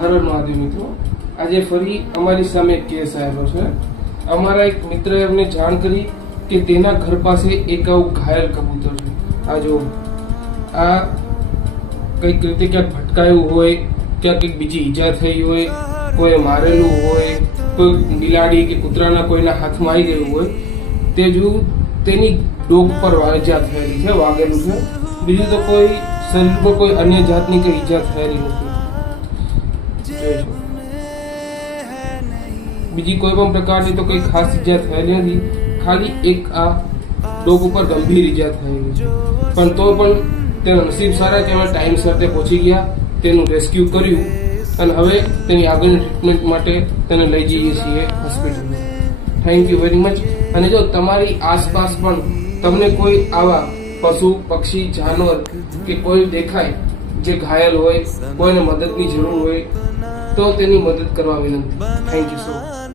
હર હર મહાદેવ મિત્રો, આજે ફરી અમારી સામે એક કેસ આવ્યો છે. અમારા એક મિત્રએ અમને જાણ કરી કે તેના ઘર પાસે એક આવું ઘાયલ કબૂતર છે. આ જો આ કંઈક રીતે ક્યાંક ભટકાયું હોય, ક્યાંક કંઈક બીજી ઈજા થઈ હોય, કોઈ મારેલું હોય, કોઈ બિલાડી કે કૂતરાના કોઈના હાથમાં આવી ગયું હોય, તે જો તેની ડોક પર ઈજા થયેલી છે, વાગેલું છે. બીજું તો કોઈ શરીરમાં કોઈ અન્ય જાતની કઈ ઈજા થયેલી નથી. બીજી કોઈ પણ પ્રકારની તો કોઈ ખાસ ઈજા થયેલી નથી, ખાલી એક આ ડોક ઉપર ગંભીર ઈજા થયેલી છે. પણ તો પણ તેના નસીબ સારા કે અમે ટાઈમસર તે પહોંચી ગયા, તેનું રેસ્ક્યુ કર્યું અને હવે તેની આગળની ટ્રીટમેન્ટ માટે તેને લઈ જઈએ છીએ હોસ્પિટલમાં. Thank you very much. અને જો તમારી આસપાસ પણ તમને કોઈ આવા પશુ પક્ષી જાનવર કે કોઈ દેખાય જે ઘાયલ હોય, કોઈને મદદની જરૂર હોય, તો તેની મદદ કરવા વિનંતી. Thank you so much.